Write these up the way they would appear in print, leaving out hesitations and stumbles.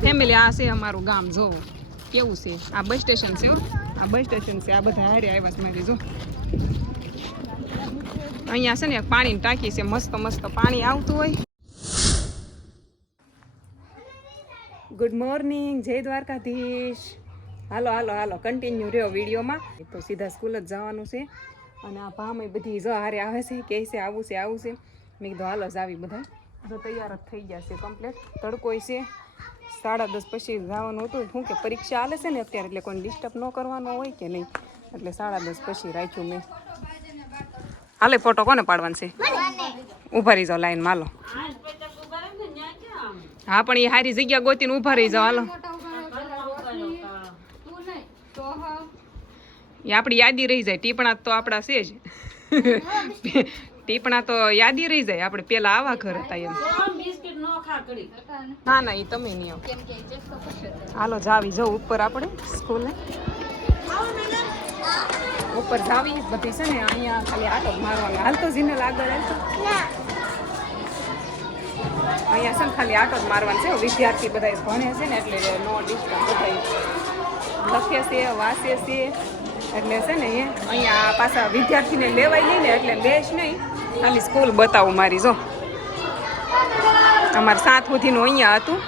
Family આ છે અમારું ગામ જો કેવું છે આ બસ સ્ટેશન છે આ બસ સ્ટેશન છે આ બધા હારે આવ્યા છે મારી જો અહીંયા છે ને પાણીની ટાંકી છે મસ્ત મસ્ત પાણી આવતું હોય ગુડ મોર્નિંગ જય દ્વારકાધીશ હાલો હાલો હાલો કન્ટિન્યુ રહ્યો વિડીયોમાં તો સીધા સ્કૂલ જ જવાનું છે અને આ ભામે બધી જો હારે આવે છે કે છે આવું છે મેં કીધું હાલો જ આવી બધા જો તૈયાર જ થઈ ગયા છે કમ્પ્લીટ તડકો છે 10:30 પછી જવાનું હતું શું કે પરીક્ષા હાલે છે ને અત્યારે એટલે કોઈ ડિસ્ટર્બ ન કરવાનો હોય કે નહીં એટલે 10:30 પછી રાખ્યું મેં હાલે ફોટો કોને પાડવાનો છે ઊભા રહી જાઓ લાઈન માલો હા પણ એ સારી જગ્યા ગોતીને ઊભા રહી જાઓ હાલો એ આપણી યાદી રહી જાય ટીપણા તો આપણા છે જ ટીપણા તો યાદી રહી જાય આપણે પેલા આવા ઘર હતા એમ ના ના એ તમે નહીં આવો હાલો જાવી જાઉં ઉપર આપણે સ્કૂલે ઉપર જાવી બધી છે ને અહીંયા ખાલી આટો મારવાનો હાલતો જીને આગળ હાલતો અહીંયા છે ને ખાલી આટો જ મારવાનો છે વિદ્યાર્થી બધા ભણે છે ને એટલે નો ડિસ્ટર્બ બધા લખે છે વાંચે છે એટલે છે ને એ અહીંયા પાછા વિદ્યાર્થીને લેવાય નહીં ને એટલે લેશ નહીં ખાલી સ્કૂલ બતાવું મારી જો અમારે 7 સુધીનું અહીંયા હતું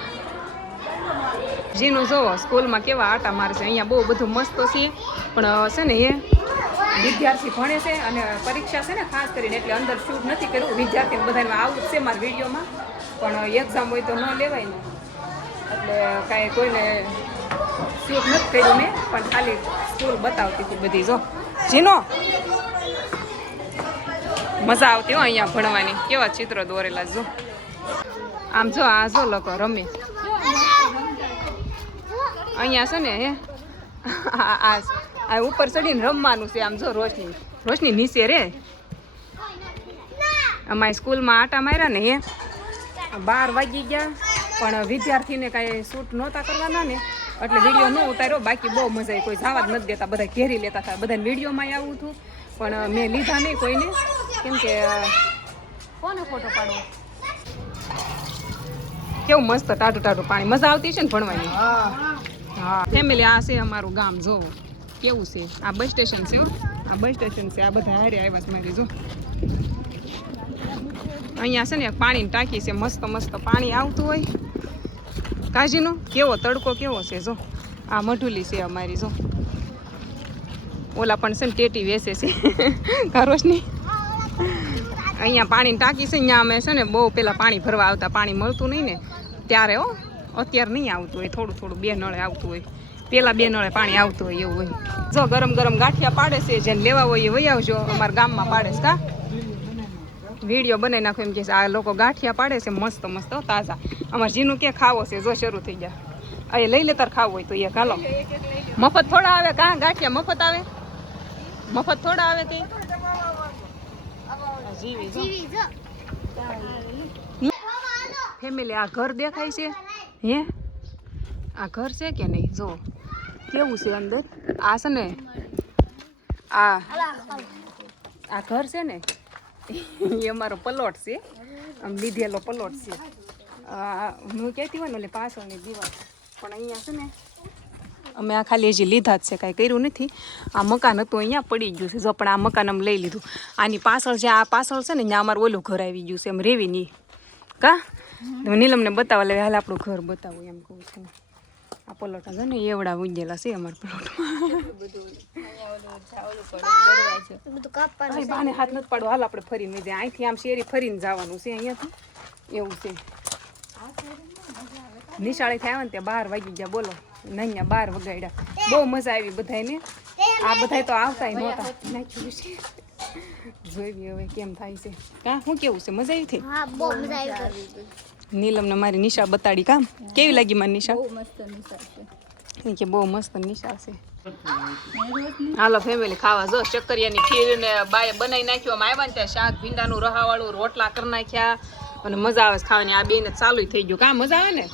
જીનું જોવો સ્કૂલમાં કેવા આટા મારશે અહીંયા બહુ બધું મસ્ત છે પણ છે ને એ વિદ્યાર્થી ભણે છે અને પરીક્ષા છે ને ખાસ કરીને એટલે અંદર શૂટ નથી કર્યું વિદ્યાર્થીને બધાને આવું જ છે મારા વિડીયોમાં પણ એક્ઝામ હોય તો ન લેવાય ને એટલે કાંઈ કોઈને શૂટ નથી કર્યું મેં પણ ખાલી સ્કૂલ બતાવતી હતી બધી જો જીનો મજા આવતી હોય અહીંયા ભણવાની કેવા ચિત્ર દોરેલા જો આમ જો આ જો લોકો રમે અહીંયા છે ને હે આ ઉપર ચડીને રમવાનું છે આમ જો રોશની નીચે રે અમારી સ્કૂલમાં આટા માર્યા ને હે 12 વાગી ગયા પણ વિદ્યાર્થીને કાંઈ શૂટ નહોતા કરવાના ને એટલે વિડીયો ન ઉતાર્યો બાકી બહુ મજા આવી કોઈ જવા જ નથી દેતા બધા ઘેરી લેતા હતા બધાને વિડીયોમાં આવું હતું પણ મેં લીધા નહીં કોઈને કેમ કે કોને ફોટો પાડવો કેવું મસ્ત ટાટું પાણી મજા આવતી છે ને ભણવાની હા ફેમિલી આ છે અમારું ગામ જો કેવું છે આ બસ સ્ટેશન છે આ બસ સ્ટેશન છે આ બધા હારે આવ્યા છે મારી જો અહીંયા છે ને પાણીની ટાંકી છે મસ્ત મસ્ત પાણી આવતું હોય કાજીનો કેવો તડકો કેવો છે જો આ મઢુલી છે અમારી જો ઓલા પણ છે ને ટેટી વેસે છે કારોશની અહીંયા પાણીની ટાંકી છે અહીંયા અમે છે ને બહુ પેલા પાણી ભરવા આવતા પાણી મળતું નહીં ને ત્યારે અત્યારે નહીં આવતું હોય થોડું 2 નળે આવતું હોય પેલા 2 નળે પાણી આવતું હોય એવું હોય જો ગરમ ગરમ ગાંઠિયા પાડે છે જેને લેવા હોય એ વહી આવજો અમારા ગામમાં પાડે છે કા વિડીયો બનાવી નાખો એમ કે આ લોકો ગાંઠિયા પાડે છે મસ્ત મસ્ત તાજા અમારે જીનું કે ખાવો છે જો શરૂ થઈ ગયા આ લઈ લે તાર ખાવું હોય તો એ ખાલો મફત થોડા આવે કાં ગાંઠિયા મફત આવે મફત થોડા આવે તે ફેમિલી આ ઘર દેખાય છે હે આ ઘર છે કે નહીં જો કેવું છે અંદર આ છે ને આ ઘર છે ને એ અમારો પ્લોટ છે આમ લીધેલો પ્લોટ છે હું કહેતી હોય ને એટલે પાછળની દીવાલ પણ અહીંયા છે ને અમે આ ખાલી હજી લીધા જ છે કાંઈ કર્યું નથી આ મકાન હતું અહીંયા પડી ગયું છે જો પણ આ મકાન અમે લઈ લીધું આની પાછળ જે આ પાછળ છે ને ત્યાં અમારું ઓલું ઘર આવી ગયું છે એમ રેવી નહીં કા નીલમને બતાવવા લે હાલ આપણું ઘર બતાવું એમ કહું છું આ પ્લોટ છે ને એવડા ઉજેલા છે અમારા પ્લોટમાં બાને હાથ નથી પાડવો હાલ આપણે ફરીને જાય અહીંથી આમ શેરી ફરીને જવાનું છે અહીંયાથી એવું છે નિશાળે થયા ને ત્યાં 12 વાગી ગયા બોલો નૈયા 12 વગાડ્યા બહુ મજા આવી બધાને આ બધા તો આવતા નહોતા નાખ્યું છે જોઈ હવે કેમ થાય છે કા શું કેવું છે મજા આવી થઈ હા બહુ મજા આવી નીલમને મારી નિશાળ બતાડી કામ કેવી લાગી મારી નિશાળ બહુ મસ્ત નિશાળ છે કે બહુ મસ્ત નિશાળ છે હાલો ફેમિલી ખાવા જો ચક્કરિયાની ખીર ને બાએ બનાવી નાખ્યું આમ આવ્યા ને ત્યાં શાક ભીંડાનું રહાવાળું રોટલા કરી નાખ્યા અને મજા આવે ખાવાની આ બેને ચાલુ થઈ ગયું કા મજા આવે ને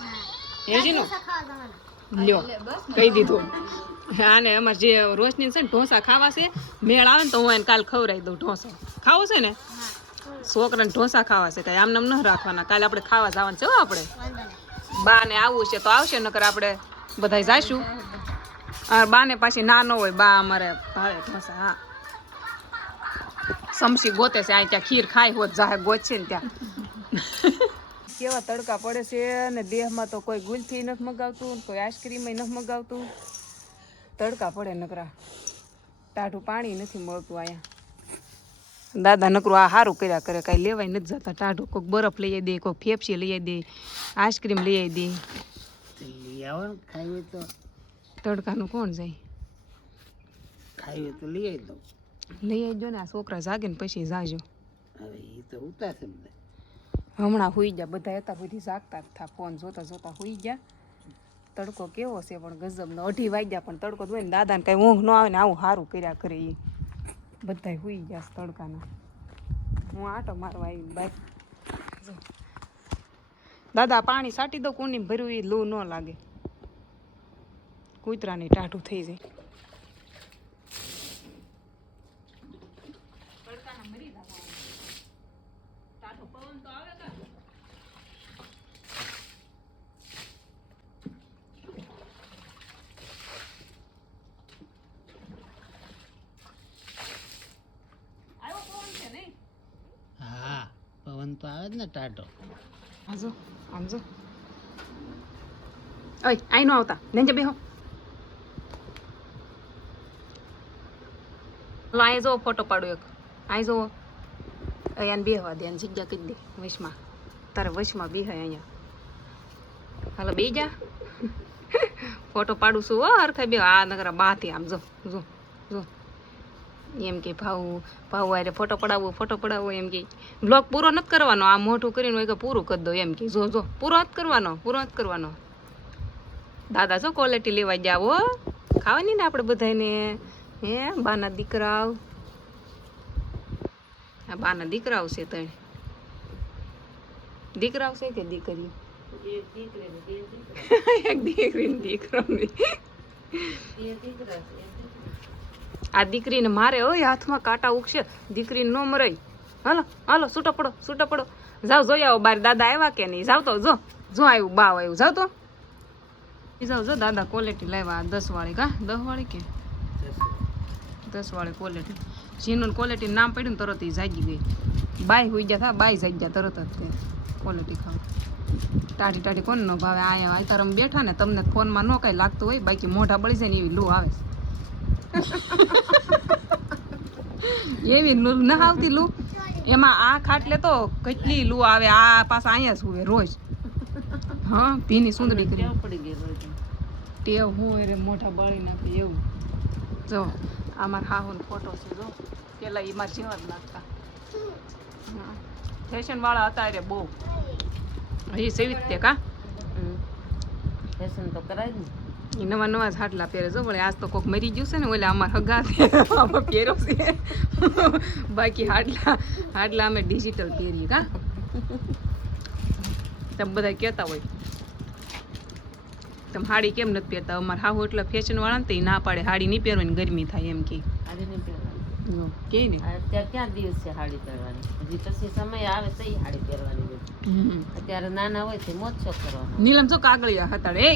હેજીનો લ્યો કહી દીધું આને અમારે જે રોશની છે ને ઢોસા ખાવા છે મેળ આવે ને તો હું એને કાલ ખવડાવી દઉં ઢોસા ખાવું છે ને છોકરાને ઢોસા ખાવા છે કાંઈ આમ નામ ન રાખવાના કાલે આપણે ખાવા જવાનું છે હો આપણે બા ને આવવું છે તો આવશે, નકર આપણે બધા જઈશું. બા ને પાછી ના ન હોય, બા અમારે ભાવે ઢોસા. હા સમસી ગોતે છે, આ ત્યાં ખીર ખાઈ હોત જાહે ગોતશે ને ત્યાં. કેવા તડકા પડે છે ને દેહમાં તો કોઈ ગુલથી નથી મગાવતું, કોઈ આઈસ્ક્રીમ નથી મગાવતું. તડકા પડે નકરા, ટાઢું પાણી નથી મળતું અહીંયા. દાદા નકરું આ સારું કર્યા કરે, કાંઈ લેવાય નથી જતા. ટાઢું કોઈક બરફ લઈ દે, કોઈક ફેફસી લઈ દે, આઈસ્ક્રીમ લઈ દે. તડકાનું કોણ જાય? લઈ આવજો ને, આ છોકરા જાગે ને પછી જાજો. હમણાં હુઈ ગયા બધા, હતા બધી જાગતા જ થા, ફોન જોતા જોતા હુઈ ગયા. તડકો કેવો છે પણ ગજબનો, 2:30 વાગ્યા પણ તડકો હોય ને દાદાને કાંઈ ઊંઘ ન આવે ને આવું સારું કર્યા કરે. એ બધા હુઈ ગયા તડકાના. હું આટો મારવા આવી બાય. દાદા પાણી સાટી દો, કુંડી ભર્યું, એ લૂ ન લાગે, કૂતરાને ટાઢું થઈ જાય. પવન તો આવે જ ને ટાટો. આજો આમજો, ઓય આઈ નો આવતા, લેંજે બેહો. લો આઈ જો ફોટો પાડો એક, આઈ જો અહીંયા બેહવા દે, જગ્યા કરી દે વશમાં, તારે વશમાં બેહાય અહીંયા. હાલો બે જા, ફોટો પાડું છું હો હરખા બે. આ નગરા બાથી આમ જો જો જો એમ કે ભાવ આરે ફોટો પડાવવો એમ કે. બ્લોગ પૂરો નથી કરવાનો, આ મોટું કરીને હોય કે પૂરું કરી દો એમ કે. જો જો પૂરો નથી કરવાનો. દાદા જો ક્વોલિટી લેવા જાવ હો, ખાવાની ને આપણે બધાને. હે બાના દીકરાઓ, આ બાના દીકરાઓ છે, તણ દીકરાઓ છે કે દીકરી? એક દીકરી ને દીકરો. આ દીકરીને મારે હોય, હાથમાં કાંટા ઉગશે, દીકરીને ન મરાય. હાલો હાલો છૂટો પડો, જાઓ જોઈ આવો બાર દાદા આવ્યા કે નહીં. જાવ તો જો આવ્યું, બાવ આવ્યું, જાવ તો જાવ. જો દાદા ક્વોલિટી લાવ્યા 10 વાળી. કા 10 વાળી કે 10 વાળી ક્વોલિટી. જીનું ક્વોલિટી નામ પડ્યું ને તરત એ જાગી ગઈ. બાય હોઈ ગયા, બાય જાગી ગયા તરત જ તે ક્વોલિટી ખાવ. ટાઢી કોણ ન ભાવે? આયા તમે બેઠા ને, તમને ફોનમાં ન કાંઈ લાગતું હોય, બાકી મોઢા બળી જાય ને એવી લૂ આવે. એવી લૂ ના આવતી લૂ, એમાં આ ખાટલે તો કેટલી લૂ આવે. આ પાછા અહીંયા સુવે રોજ. હા ભીની સુંદરી કરી ટેવ હું રે મોઢા બાળી નાખે એવું. જો આ મારા હાહુનો ફોટો છે, જો પેલા એ મારા જેવા જ નાખતા. ફેશન વાળા હતા રે બહુ. એ સેવી તે કા ફેશન તો કરાય ને. એ નવા જ હાટલા પહેરે. જો વળે આજ તો કોક મરી ગયું છે ને, ઓલે અમારા હગા આમાં પહેરો છે. બાકી હાટલા અમે ડિજિટલ પહેરીએ. કા તમે બધા કહેતા હોય તમે હાડી કેમ નથી પહેરતા? અમારે હાહુ એટલે ફેશન વાળા ને, તો ના પાડે હાડી નહીં પહેરવાની, ગરમી થાય એમ કે. કે ને અત્યારે ક્યાં દિવસ છે હાડી પહેરવાની? હજી પછી સમય આવે તો હાડી પહેરવાની. અત્યારે નાના હોય તો મોજ શોખ કરવાનો. નીલમ જો કાગળિયા હતા. એ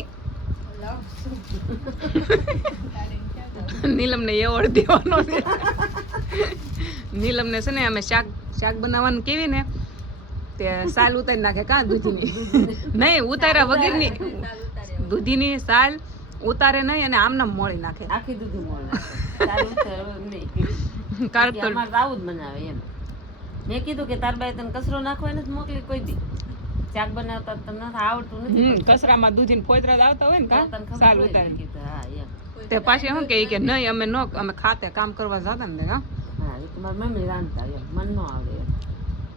નીલમ ને એવોર્ડ દેવાનો છે. નીલમ ને છે ને અમે શાક બનાવવાનું કેવી ને, તે સાલ ઉતારી નાખે. કા દૂધીની નહીં ઉતાર્યા વગરની, દૂધીની સાલ ઉતારે નહીં અને આમ નામ મોળી નાખે. આખી દૂધી મોળી નાખે. અમારે આવું જ બનાવે એમ. મેં કીધું કે તાર બાઈ તને કચરો નાખવા નથી મોકલી કોઈ દી? શાક બનાવતા તને આવડતું નથી. કચરામાં દૂધીને ફોતરા જ આવતા હોય ને, કા સાલ ઉતારે. હા એમ. તે પાછી શું કે નહીં અમે ખાતે કામ કરવા જતા ને. હા તમારી મમ્મી રાંધતા એમ, મન ન આવડે એમ.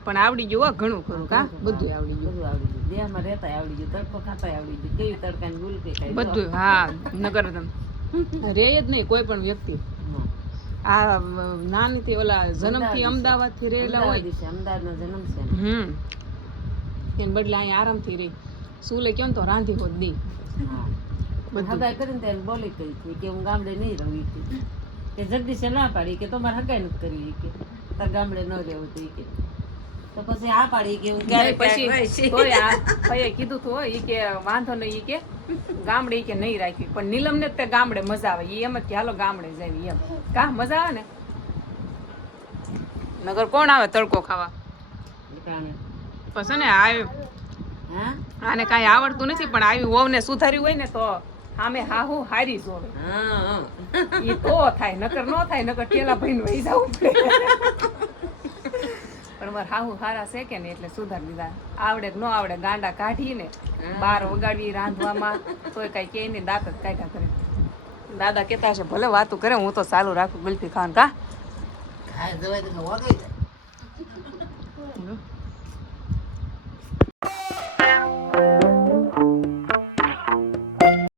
પણ આવડી ગયું ઘણું ખરું. કા બધું આવડી ગયું. દેહમાં રહેતા આવડી ગયું, તડકો ખાતા આવડી ગયું, કેવી તડકાની ગુલકી ખાઈ બધું. હા નગર રે જ નહીં કોઈ પણ વ્યક્તિ. આ નાનીથી ઓલા જન્મથી અમદાવાદ થી રહેલા હોય, અમદાવાદનો જન્મ છે. એને બદલે અહીંયા આરામથી રહી. સુલે કેમ તો રાંધી હોત દી. હગાઈ કરીને તેને બોલી કરી કે હું ગામડે નહીં રહું. કે જગદીશે ના પાડી કે તમારે હગાઈ નથી કરવી, કે તાર ગામડે ન રહેવું. તો કે તો પછી આ પાડી કે હું ક્યારે પછી રહીશ. તોય આ ભાઈએ કીધું તું હો, ઈ કે વાંધો નહીં, ઈ કે ગામડે ઈ કે નહીં રાખી, પણ નીલમને જ તે ગામડે મજા આવે, ઈ એમ જ કે હાલો ગામડે જાવી એમ. કા મજા આવે ને? નગર કોણ આવે તડકો ખાવા? દીકરાને. પછી ને આવી હા આને કાંઈ આવડતું નથી, પણ આવી વહુને સુધાર્યું હોય ને તો સામે હાહુ હારી જોવે. હા હા. ઈ તો થાય, નકર નો થાય, નકર ટેલા ભાઈને વહી જવું પડે. પણ મારા હાહુ હારા છે કે ને એટલે સુધારી દીધા. આવડે કે ન આવડે ગાંડા કાઢીને બાર વગાડવી રાંધવામાં તોય કઈ કે નહીં, દાંત જ કાઢ્યા કરે. દાદા કહેતા હશે ભલે વાતું કરે, હું તો ચાલુ રાખું ગુલ્ફી ખાવાનું. કા ખાય જવાય તો વગાઈ જાય.